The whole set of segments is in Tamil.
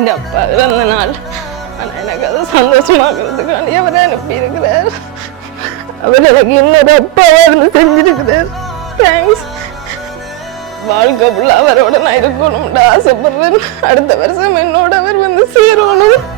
இந்த அப்பா இறந்த நாள். ஆனால் எனக்கு அது சந்தோஷமாக்குறதுக்காண்டி அவரை அனுப்பியிருக்கிறார். அவர் எனக்கு இன்னொரு அப்பாவா இருந்து செஞ்சிருக்கிறார். தேங்க்ஸ். வாழ்க்கை ஃபுல்லாக அவரோட நான் இருக்கணும்னு ஆசைப்படுறேன். அடுத்த வருஷம் என்னோட அவர் வந்து சேரணும்.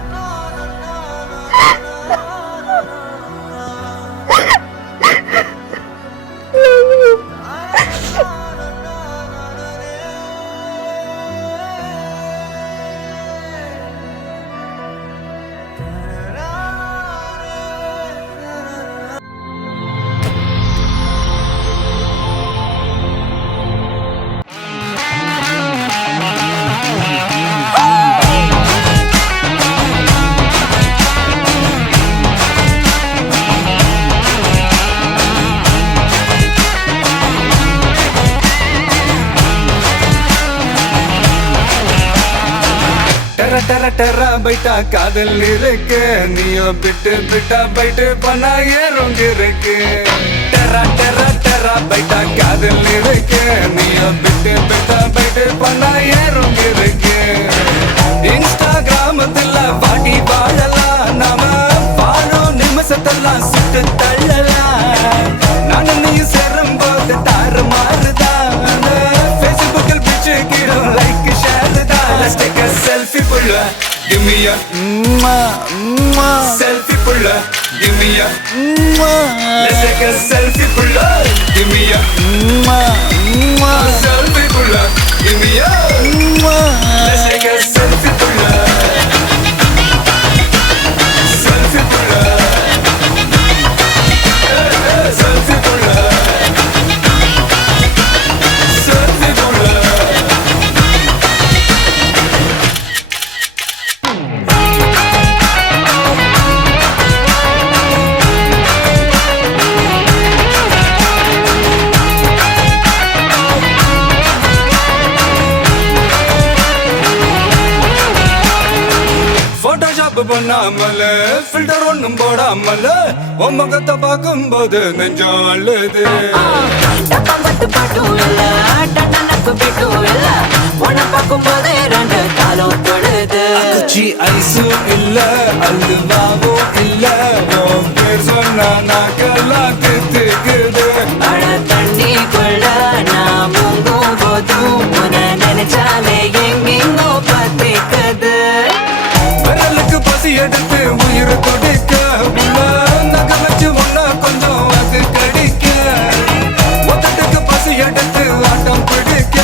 டெர டெர பைட்டா காதல் இருக்கு, நீயோ பிட்டு பிட்டா பைட்டு பண்ணா ஏறுங்க இருக்கு. டெர டெர டெர பைட்டா காதல் இருக்கு, நீயோ பிட்டு பிட்டா பைட்டு பண்ணா ஏறுங்க இருக்கு. இன்ஸ்டாகிராமத்துல பாட்டி வாழலாம், நாம வாழும் நிமிஷத்தெல்லாம் சுட்டு தள்ளலாம். நானும் நீ சேரும் போது தாறு மாறுதான். ஃபேஸ்புக்கில் பிச்சு கீழும் லைக் ஷேர் தான். Let's take a selfie pulla, give me a selfie pulla, give me a let's take a selfie pulla, give me a selfie pulla, give me a let's take a selfie pulla, selfie pulla, selfie pulla, selfie pulla. Photoshop பண்ணாமல ஃபில்டர் ஒண்ணும் போடாமல உன் முகத்தை பார்க்கும் போது நெஞ்சம் அழுது. பாட்டும் இல்ல டனக்கு பெட்டும் இல்ல உன்னை பார்க்கும் போது ரெண்டு காலம் தொழுது. குச்சி ஐஸும் இல்ல அல்வாவும் இல்ல, உன் பேர் சொன்னா நாக்கெல்லாம் தித்துக்குது. அழ தண்ணிக்குள்ள நான் முங்கும் போதும் உன்னை நினைச்சாலே எங்கெங்கோ பத்திக்குது. விரலுக்கு பசி எடுத்து உயிர் கொடுக்க உள்ள நகை வச்சு ஒன்னா கொஞ்சம் அது கடிக்க. மொத்தத்துக்கு பசி எடுத்து ஆட்டம் பிடிக்க,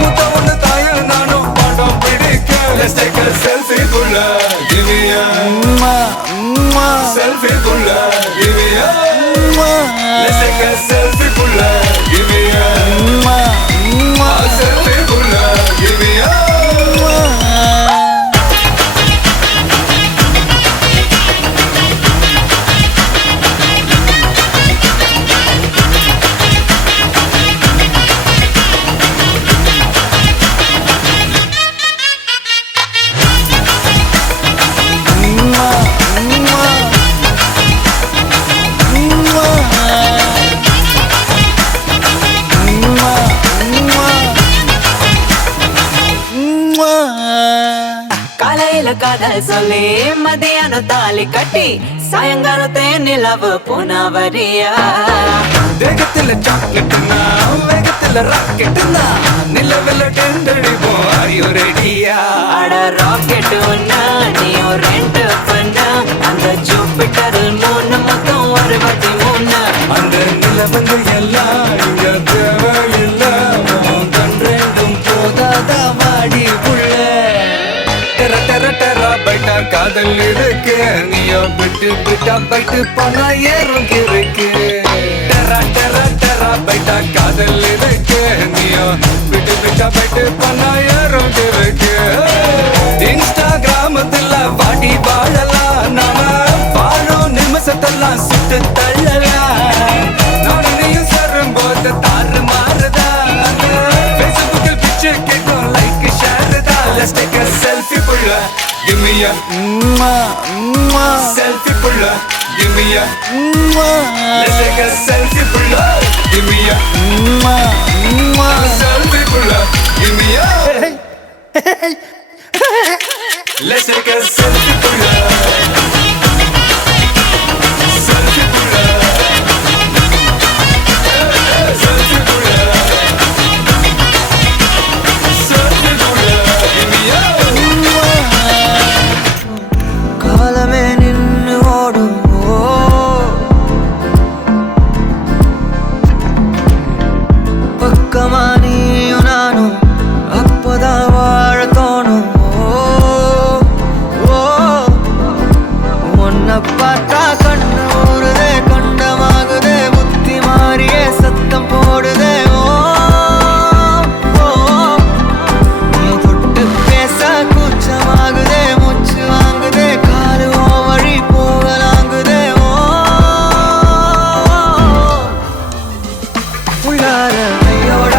முத்த ஒண்ணு தாய நானும் பாட்டம் பிடிக்க. Let's take a selfie pulla, give me a selfie pulla, give me a let's take a selfie pulla, give me a selfie pulla, give me a காலையில காதல் சொல்லி மதியானம் தாலி கட்டி சாயங்காலத்தே நிலவு புனவரியா. வேகத்துல சாக்லேட்னா வேகத்துல ராக்கெட்னா நிலவில் டெண்டடிப்போம். Are you ready-யா? அட ராக்கெட் ஒன்னா நீயும் ரெண்டு பண்ணா, அந்த ஜூபிட்டரில் மூணு மொத்தம் 63. அந்த நிலவங்க எல்லாம் இங்க தேவையில்ல, உன் கண் ரெண்டும் போதாதா வாடி புள்ள. டெர டெர டெர பைட்டா காதல் இருக்கு, நீயோ பிட்டு பிட்டா பைட்டு பண்ணா ஏறுங்க இருக்கு. டெர டெர டெர பைட்டா காதல் இருக்கு, நீயோ பிட்டு பிட்டா பைட்டு பண்ணா ஏறுங்க இருக்கு. இன்ஸ்டாகிராமத்துல வாடி வாழலாம், நாம வாழும் நிமிஷத்தெல்லாம் சுட்டு தள்ளலாம். நானும் நீயும் சேரும் போது தாறு மாறுதான். ஃபேஸ்புக்கில் பிச்சு கேட்கும் லைக் ஷேர் தான். Let's take a selfie pulla, give me a selfie pulla, give me a let's take a selfie pulla, give me a selfie pulla, give me a Let's take a selfie pulla. Selfie pulla. Selfie pulla. Selfie pulla. Give me a காலமே நின்னு ஓடும் பக்கமா நீயும் நானும் அப்பதான் வாழ தோணும் உன்னை பார்த்தா கண்ணு ஊறுதே கண்டமாகுதே புத்தி மாறியே சத்தம் போடுதே நீ தொட்டு பேச கூச்சமாகுதே மூச்சு வாங்குதே காலு வழி போகலாங்குதே உள்ளார ஐயோட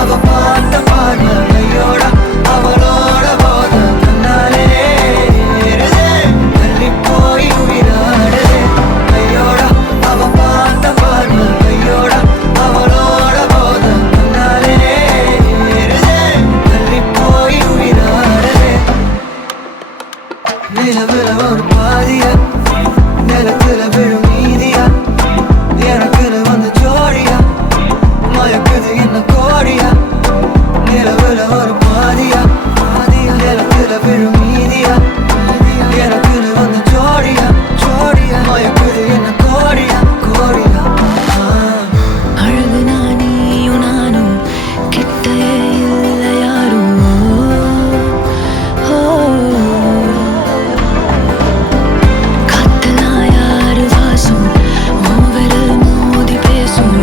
அவ பார்த்த பார்வை ஐயோட அவளோட போத கண்ணாலே ஏறுதே தள்ளி போய் உயிராடுதே ஐயோட அவ பார்த்த பார்வை ஐயோட அவளோட போத கண்ணாலே ஏறுதே தள்ளி போய் உயிராடுதே நிலவுல ஒரு பாதியா நிலத்துல விழும் மீதியா எனக்குன்னு வந்து ஜோடியா மயக்குது என்ன கோடியா நிலவுல ஒரு பாதியா நிலத்துல விழும் மீதியா எனக்குன்னு வந்து ஜோடியா மயக்குது என்ன கோடியா அழகு நானியும் நானும் கிட்டே இல்லை யாரும் காத்தலா யாரு வாசம் விரல் மோதி பேசும்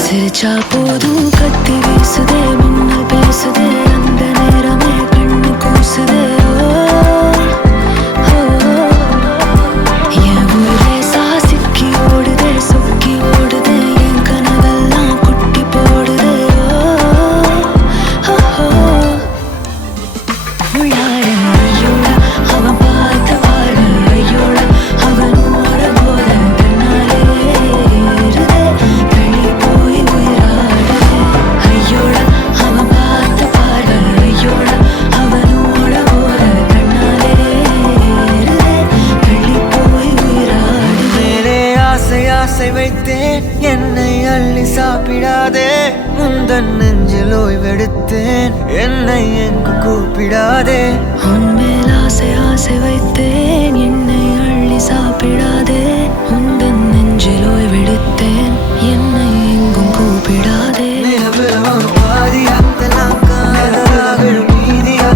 சிரிச்சா போதும் கத்தி வீசுதே மின்னல் பேசுதே அந்த நேரமே கண்ணு கூசுதே என் ஊரே சாசிக்கி ஓடுதே சொக்கி ஓடுதே என் கனவெல்லாம் குட்டி போடுதே உள்ளார ஐயோட அவன் பார்த்த பார்வை ஐயோட அவனோட போத கண்ணாலே ஏறுதே வெளி போய் உயிராடுதே ஐயோட அவன் பார்த்த பார்வை ஐயோட அவனோட போத கண்ணாலே ஏறுதே வெளி போய் உயிராடுதே மேலே ஆசை வைத்தேன் என்னை அள்ளி சாப்பிடாதே முந்தன் நெஞ்சில் ஓய்வெடுத்தேன் என்னை எங்கு கூப்பிடாதே உன்மேல் ஆசை வைத்தேன் என்னை அள்ளி சாப்பிடாதே உந்தன் நெஞ்சில் ஓய்வெடுத்தேன் என்னை எங்கும் கூப்பிடாதே நிலவுல ஒரு பாதியா விழும் மீதியா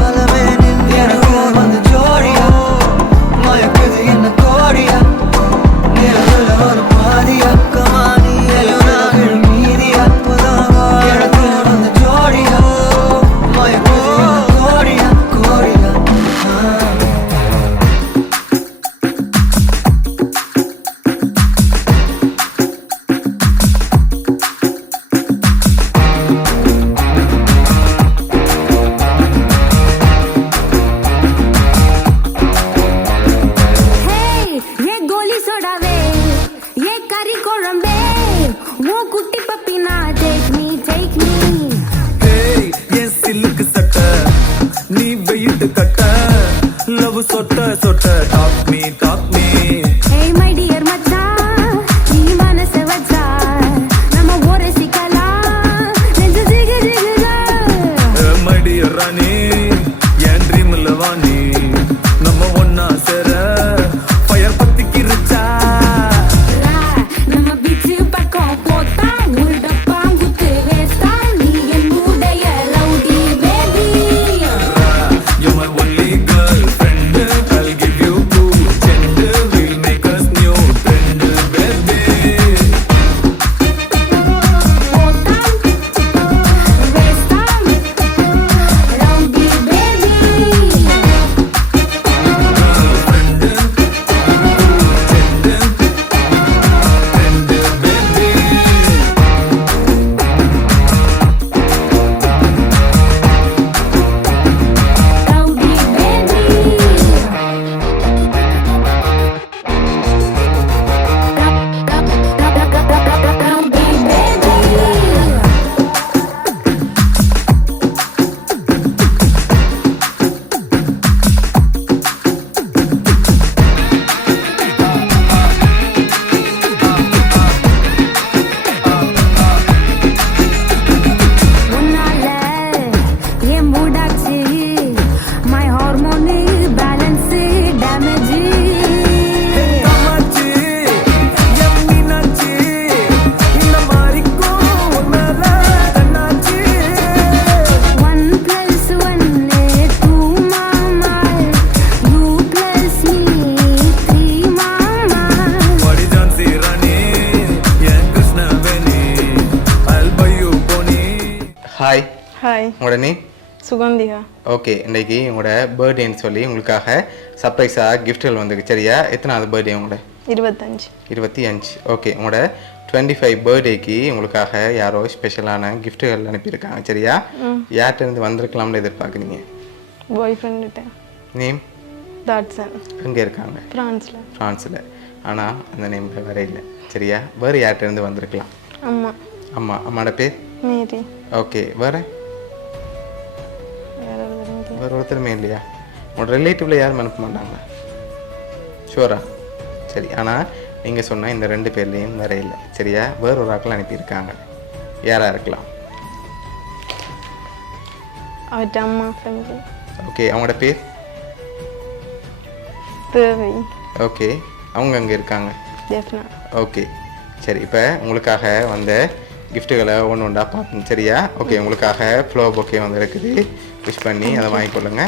எனக்கு வந்து ஜோடியா மயக்குது என்ன கோடியா நிலவுல ஒரு பாதியா கமானி விழும் மீதியா எனக்கு வந்து ஜோடியா மயக்குது என்ன கோடியா ये गोली सोडावे ये करी कोळंबे वो कुट्टी पप्पीना take me Hey, என் சில்லுக்கு சட்டை நீ வெயிட் கட்ட லவ் சொட்ட talk me hey my dear மச்சான் நீ மனசு வச்சா நம்ம ஒரே சிக்கலாம் நெஞ்சு ஜிகு ஜிகுதா மடி ராணி என் ட்ரீம்ல வாணி நம்ம ஒன்னா சேர ஃபயர் பத்திக்கிருச்சா நம்ம பீச்சு பக்கம் போட்டா ஒரு டப்பா குத்து வேஸ்டா நீ என் உடைய லவுடி baby You're my only girlfriend. I'll give you two gender. We'll make us new friend, baby. போட்டா வேஸ்டா லவுடி பேபி உங்களோட நேம்? சுகந்திகா. ஓகே, இன்றைக்கி உங்களோட பர்த்டேன்னு சொல்லி உங்களுக்காக சர்ப்ரைஸாக கிஃப்ட்டுகள் வந்துருக்கு. சரியா? எத்தனாவது பர்த்டே உங்களோட? 25. 25. ஓகே, உங்களோட 25 பர்த்டேக்கு உங்களுக்காக யாரோ ஸ்பெஷலான கிஃப்ட்டுகள் அனுப்பியிருக்காங்க. சரியா? யார்கிட்டருந்து வந்திருக்கலாம்னு எதிர்பார்க்குறீங்க? பாய் ஃப்ரெண்டுகிட்ட. நேம்? தாட்சன். எங்கே இருக்காங்க? ஃப்ரான்ஸில். ஆனால் அந்த நேமில் வேற இல்லை. சரியா? வேறு யார்கிட்டருந்து வந்திருக்கலாம்? அம்மா. அம்மாவோட பேர்? மேரி. ஓகே, வேறு ஒருத்தருமே இல்லையா? உங்களோட ரிலேட்டிவில் யாரும் அனுப்ப மாட்டாங்களா? ஷூரா? சரி, ஆனால் நீங்கள் சொன்ன இந்த 2 பேர்லேயும் வேற இல்லை. சரியா? வேறு ஒரு ஆக்கள் அனுப்பியிருக்காங்க. யாராக இருக்கலாம்? அவர்கிட்ட அம்மா ஃபேமிலி. ஓகே, அவங்களோட பேர்? தேவை. ஓகே, அவங்க அங்கே இருக்காங்க. ஜெஃப்னா. ஓகே, சரி. இப்போ உங்களுக்காக வந்த கிஃப்ட்டுகளை ஒன்று ஒன்றா பார்ப்போம். சரியா? ஓகே, உங்களுக்காக ஃப்ளவர் பொக்கே வந்து இருக்குது. விஷ் பண்ணி அதை வாங்கிக்கொள்ளுங்க.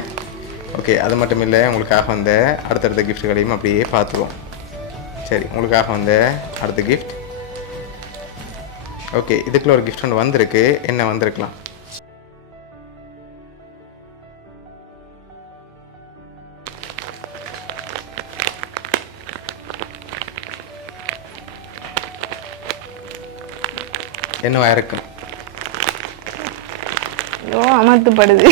ஓகே, அது மட்டும் இல்லை, உங்களுக்காக வந்த அடுத்தடுத்த கிஃப்ட்டுகளையும் அப்படியே பார்த்துருவோம். சரி, உங்களுக்காக வந்த அடுத்த கிஃப்ட். ஓகே, இதுக்குள்ள ஒரு கிஃப்ட் ஒன்று வந்திருக்கு. என்ன வந்திருக்கலாம்? என்னவா இருக்கும்? அமர்த்தப்படுது.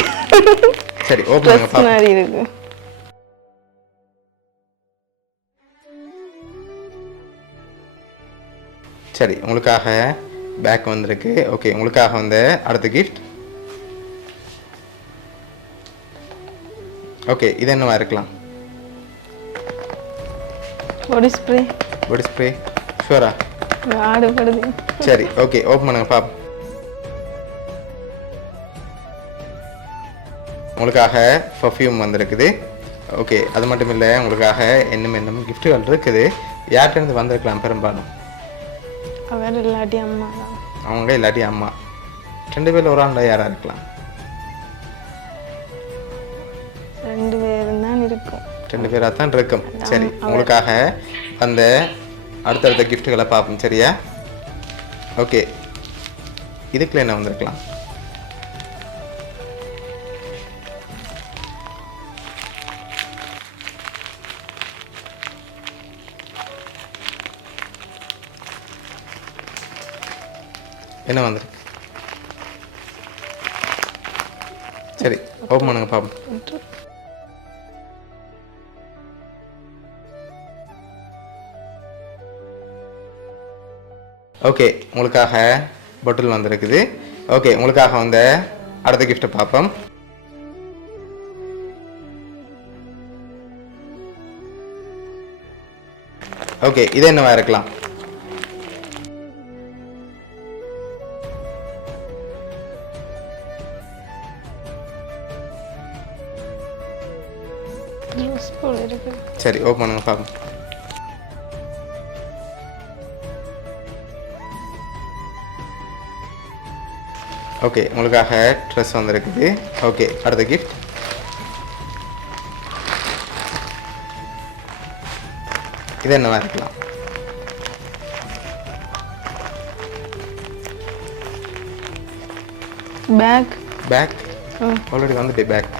சரி, ஓப்பன் மாதிரி இருக்கு. சரி, உங்களுக்காக பேக் வந்திருக்கு. ஓகே, உங்களுக்காக வந்த அடுத்த கிஃப்ட். ஓகே, இது என்னவா இருக்கலாம்? Body spray. Body spray. ஷூரா? ஆடுபடுது. சரி, ஓகே, ஓப்பன் பண்ணுங்க பாப்போம். உங்களுக்காக பர்ஃப்யூம் வந்திருக்குது. ஓகே, அது மட்டும் இல்லை, உங்களுக்காக இன்னும் கிஃப்ட்டுகள் இருக்குது. யார்கிட்டருந்து வந்திருக்கலாம் பெரும்பாலும்? அவர் இல்லாட்டி அம்மா தான். அவங்க இல்லாட்டி அம்மா. 2 பேரில் ஒரு ஆண்டா யாராக இருக்கலாம்? 2 பேரும் தான் இருக்கும். 2 பேராக தான் இருக்கும். சரி, உங்களுக்காக அந்த அடுத்தடுத்த கிஃப்ட்டுகளை பார்ப்போம். சரியா? ஓகே, இதுக்குள்ள என்ன வந்திருக்கலாம்? என்ன வந்திருக்கு? சரி, ஓப்பன் பண்ணுங்க பாப்போம். ஓகே, உங்களுக்காக பாட்டில் வந்திருக்குது. ஓகே, உங்களுக்காக வந்த அடுத்த கிஃப்ட்டை பார்ப்போம். ஓகே, இது என்னவா இருக்கலாம்? சரி, ஓப்பன் பண்ணுங்க பார்ப்போம். ஓகே, உங்களுக்காக ட்ரெஸ் வந்திருக்குது. ஓகே, அடுத்த கிஃப்ட். இது என்னவா இருக்கலாம்? பேக். பேக் ஆல்ரெடி வந்துட்டு பேக்.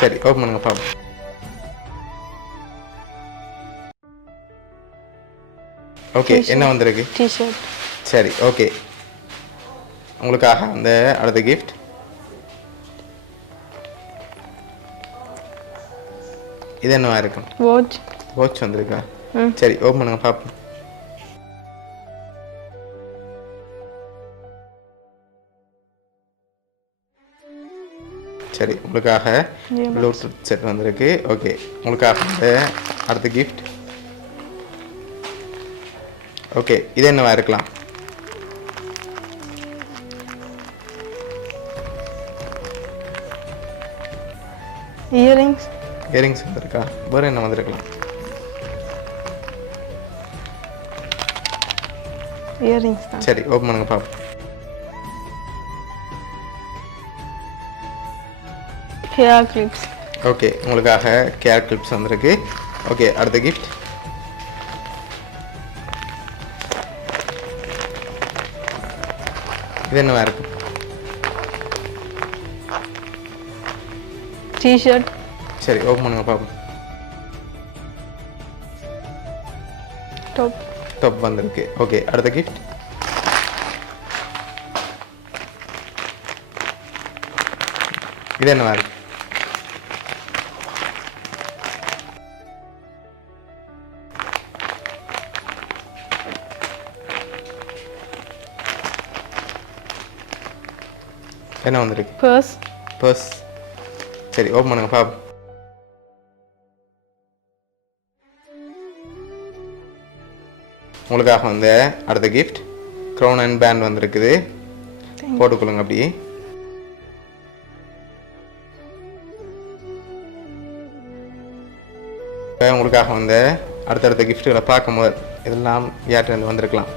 சரி, ஓப்பன் பண்ணுங்க பாப்போம். ஓகே, என்ன வந்திருக்கு? டிஷர்ட். சரி, ஓகே, உங்களுக்காக அந்த அடுத்த கிஃப்ட். இது என்னவா இருக்கும்? வாட்ச். வாட்ச் வந்திருக்கா? சரி, ஓப்பன் பண்ணுங்க பாப்போம். சரி, உங்களுக்காக ப்ளூடூத் செட் வந்திருக்கு. ஓகே, உங்களுக்காக அந்த அடுத்த கிஃப்ட். ஓகே, இது என்னவா இருக்கலாம்? இயரிங்ஸ். இயரிங்ஸ் வந்திருக்கா? வேறு என்ன வந்திருக்கலாம்? இயரிங்ஸ் தான். சரி, ஓப்பன் பண்ணுங்க பாப்போம். Hair clips. ஓகே, உங்களுக்காக ஹேர் கிளிப்ஸ் வந்திருக்கு. ஓகே, அடுத்த கிஃப்ட். இது என்னவா இருக்கும்? டிஷர்ட். சரி ஓப்பன் பண்ணுங்க பார்ப்போம். டாப். டாப் வந்திருக்கு. ஓகே அடுத்த கிஃப்ட். இது என்னவா இருக்கு? என்ன வந்திருக்கு? பர்ஸ். பர்ஸ். சரி ஓப்பன் பண்ணுங்க பார்ப்போம். உங்களுக்காக வந்து அடுத்த கிஃப்ட் க்ரௌன் அண்ட் பேண்ட் வந்திருக்குது. போட்டுக்கொள்ளுங்க அப்படியே. இப்போ உங்களுக்காக வந்து அடுத்தடுத்த கிஃப்ட்டுகளை பார்க்கும்போது இதெல்லாம் யார்கிட்ட வந்திருக்கலாம்?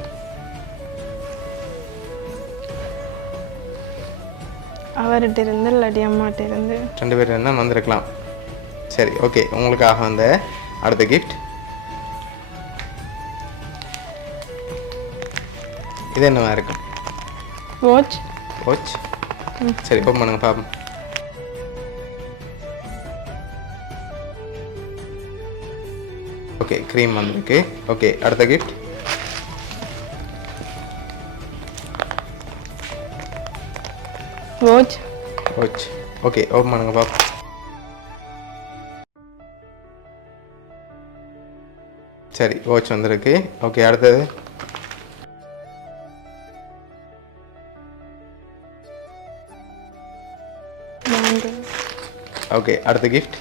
அவர்கிட்ட இருந்து இல்லாட்டி அம்மாட்ட இருந்து. 2 பேர் இருந்தால் வந்திருக்கலாம். சரி ஓகே உங்களுக்காக வந்து அடுத்த கிஃப்ட். இது என்னவா இருக்கும்? வாட்ச். வாட்ச். சரி ஓப்பன் பண்ணுங்க பார்ப்போம். ஓகே க்ரீம் வந்திருக்கு. ஓகே அடுத்த gift. Watch. Watch. Okay open பண்ணுங்க பார்ப்போம். சரி வாட்ச் வந்திருக்கு. ஓகே அடுத்தது. ஓகே அடுத்த gift.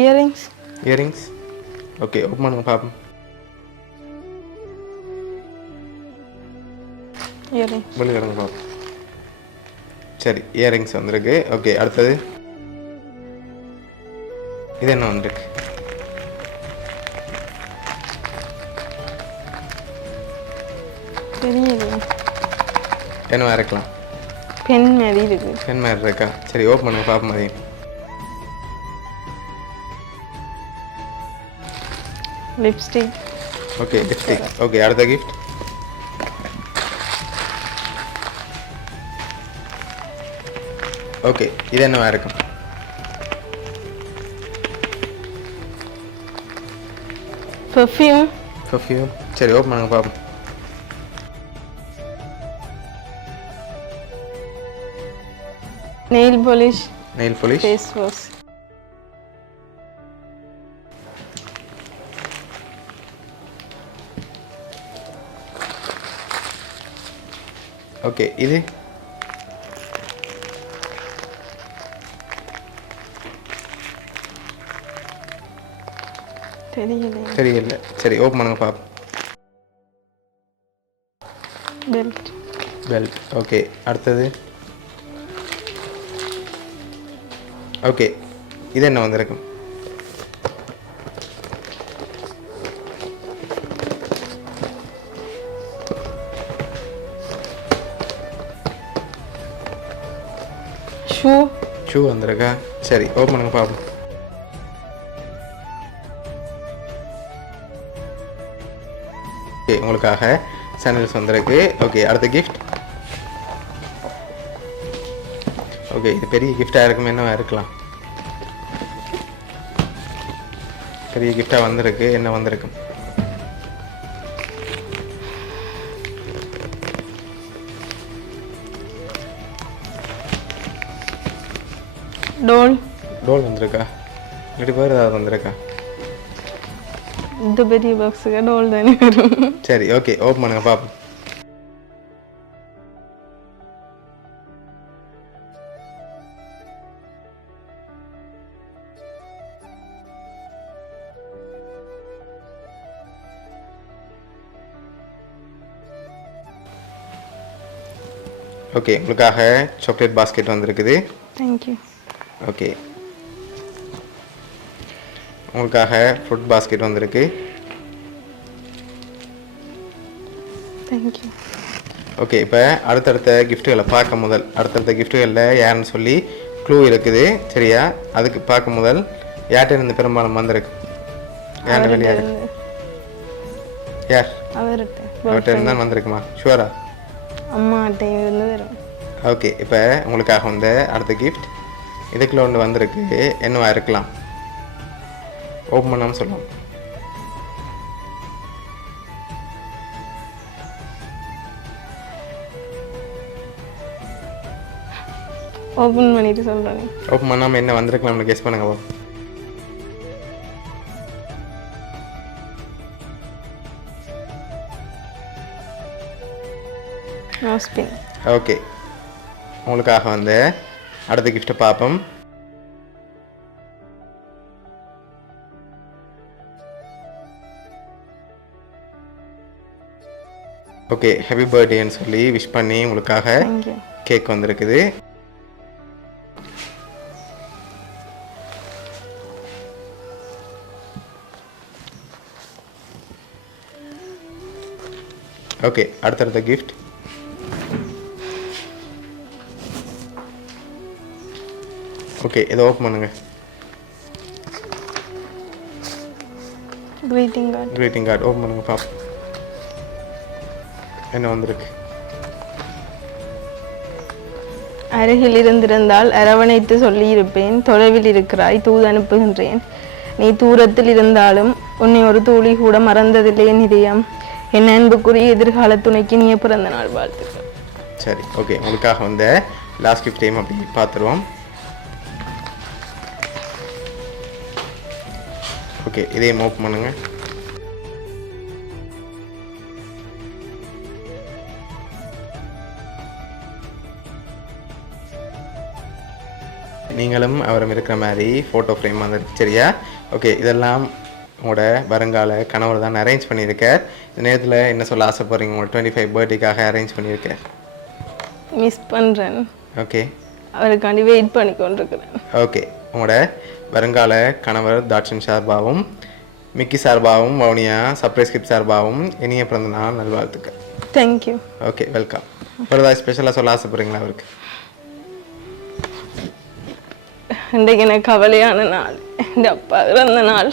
Earrings. Earrings. Okay open பண்ணுங்க பார்ப்போம். இயரிங். வெளியிடங்க பார்ப்போம். சரி இயரிங்ஸ் வந்திருக்கு. ஓகே அடுத்தது. இது என்ன வந்திருக்கு? தெரியல. என்னவா இருக்கலாம்? பென் மாதிரி இருக்கு. பென் மாதிரி இருக்கா? சரி ஓப்பன் பண்ணுங்க பார்ப்போம். அதையும். லிப்ஸ்டிக். Okay lipstick. ஓகே அடுத்த கிஃப்ட். ஓகே இது என்னவா இருக்கும்? பெர்ஃப்யூம். பெர்ஃப்யூம். சரி ஓப்பன் பண்ணுங்க பார்ப்போம். Nail polish. Nail polish. Face wash. Okay இது தெரியல. சரி ஓப்பன் பண்ணுங்க பார்ப்போம். பெல்ட். பெல்ட். ஓகே அடுத்தது. ஓகே இது என்ன வந்திருக்கும்? ஷூ. ஷூ வந்திருக்கா? சரி ஓப்பன் பண்ணுங்க பார்ப்போம். ஓகே உங்களுக்காக சாண்டல்ஸ் வந்திருக்கு. ஓகே அடுத்த கிஃப்ட். ஓகே இது பெரிய கிஃப்டாக இருக்கும். என்னவா இருக்கலாம்? பெரிய கிஃப்டாக வந்திருக்கு. என்ன வந்திருக்கும்? டோல். டோல் வந்திருக்கா? 2 பேர் ஏதாவது வந்திருக்கா? இந்த பெரிய பாக்ஸுக்கு டோல் தானே வரும். சரி ஓகே ஓப்பன் பண்ணுங்க பார்ப்போம். ஓகே உங்களுக்காக சாக்லேட் பாஸ்கெட் வந்திருக்குது. தேங்க்யூ. ஓகே உங்களுக்காக ஃப்ரூட் பாஸ்கெட் வந்திருக்கு. தேங்க்யூ. ஓகே இப்போ அடுத்தடுத்த கிஃப்ட்டுகளை பார்க்க முதல் அடுத்தடுத்த கிஃப்ட்டுகளில் யாருன்னு சொல்லி க்ளூ இருக்குது சரியா? அதுக்கு பார்க்க முதல் யார்கிட்ட இருந்து பெரும்பாலும் வந்திருக்கு? யார் வெளியே இருக்கு இருந்து யார் அவர்கிட்ட அவர்கிட்ட இருந்தால் வந்திருக்குமா ஷுவரா அம்மாட்ட இருந்து வரும். ஓகே இப்போ உங்களுக்காக வந்து அடுத்த கிஃப்ட் இதுக்குள்ள ஒன்று வந்திருக்கு. என்னவா இருக்கலாம்? ஓப்பன் பண்ணாமல் சொல்லலாம். ஓப்பன் பண்ணிட்டு சொல்கிறேன். ஓப்பன் பண்ணாமல் என்ன வந்திருக்கலாம்னு கெஸ் பண்ணுங்க போ. நோஸ்பின். ஓகே உங்களுக்காக வந்து அடுத்த கிஃப்ட்டை பார்ப்போம். ஓகே ஹாப்பி பர்த்டேன்னு சொல்லி விஷ் பண்ணி உங்களுக்காக தேங்க்யூ. கேக் வந்திருக்குது. ஓகே அடுத்தடுத்த கிஃப்ட். ஓகே இதை ஓப்பன் பண்ணுங்க. greeting card. Greeting card open பண்ணுங்க பாப்போம் என்ன வந்திருக்கு. அருகில் இருந்திருந்தால் அரவணைத்து சொல்லியிருப்பேன். தொலைவில் இருக்கிறாய், தூது அனுப்புகின்றேன். நீ தூரத்தில் இருந்தாலும் உன்னை ஒரு துளி கூட மறந்ததில்லை என் இதயம். என் அன்புக்குரிய எதிர்கால துணைக்கு நீ பிறந்த நாள் வாழ்த்துக்கள். சரி ஓகே உங்களுக்காக வந்து லாஸ்ட் கிஃப்ட் டைம் அப்படி பார்த்துருவோம். ஓகே இதையும் ஓப்பன் பண்ணுங்க. நீங்களும் அவரும் இருக்கிற மாதிரி ஃபோட்டோ ஃப்ரேம் வந்துருக்கு சரியா? ஓகே இதெல்லாம் உங்களோட வருங்கால கணவர் தான் அரேஞ்ச் பண்ணியிருக்கார். இந்த நேரத்தில் என்ன சொல்ல ஆசைப்படுறீங்க? உங்களோட 25 பர்த்டேக்காக அரேஞ்ச் பண்ணியிருக்கார். மிஸ் பண்ணுறேன். ஓகே அவருக்காண்டி வெயிட் பண்ணி கொண்டிருக்கிறேன். ஓகே உங்களோட வருங்கால கணவர் தாட்சன் சார்பாகவும் மிக்கி சார்பாகவும் வவுனியா சர்ப்ரைஸ் கிஃப்ட் சார்பாகவும் இனிய பிறந்த நாள் நல்வாழ்த்துக்கள். தேங்க்யூ. Okay welcome. ஒரு ஏதாவது ஸ்பெஷலாக சொல்ல ஆசைப்படுறீங்களா அவருக்கு? இன்றைக்கு எனக்கு கவலையான நாள், என் அப்பா இறந்த நாள்.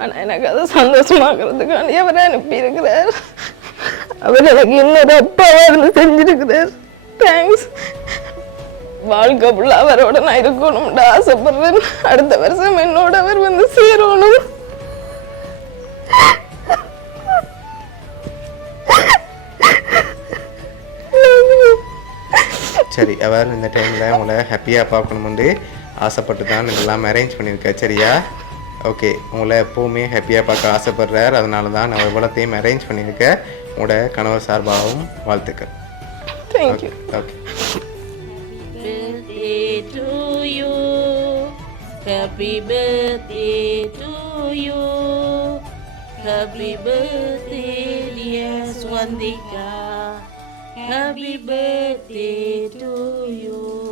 ஆனால் எனக்கு அது சந்தோஷமாக்குறதுக்காண்டி அவரை அனுப்பியிருக்கிறார். அவர் எனக்கு இன்னொரு அப்பாவாக இருந்து செஞ்சிருக்கிறார். தேங்க்ஸ். வாழ்க்கை ஃபுல்லாக அவரோட நான் இருக்கணும்னு ஆசைப்படுறேன். அடுத்த வருஷம் என்னோட அவர் வந்து சேரணும். சரி அவர் இந்த டைமில் உங்களை ஹாப்பியாக பார்க்கணுமெண்டு ஆசைப்பட்டு தான் இதெல்லாம் அரேஞ்ச் பண்ணியிருக்கார் சரியா? ஓகே உங்களை எப்போவுமே ஹாப்பியாக பார்க்க ஆசைப்படுறார். அதனால தான் நான் இவ்வளோத்தையும் அரேஞ்ச் பண்ணியிருக்கேன். உங்களோட கணவர் சார்பாகவும் வாழ்த்துக்கள். Thank you. Okay birthday to you. Happy birthday to you. Happy birthday dear Swandika. Happy birthday to you.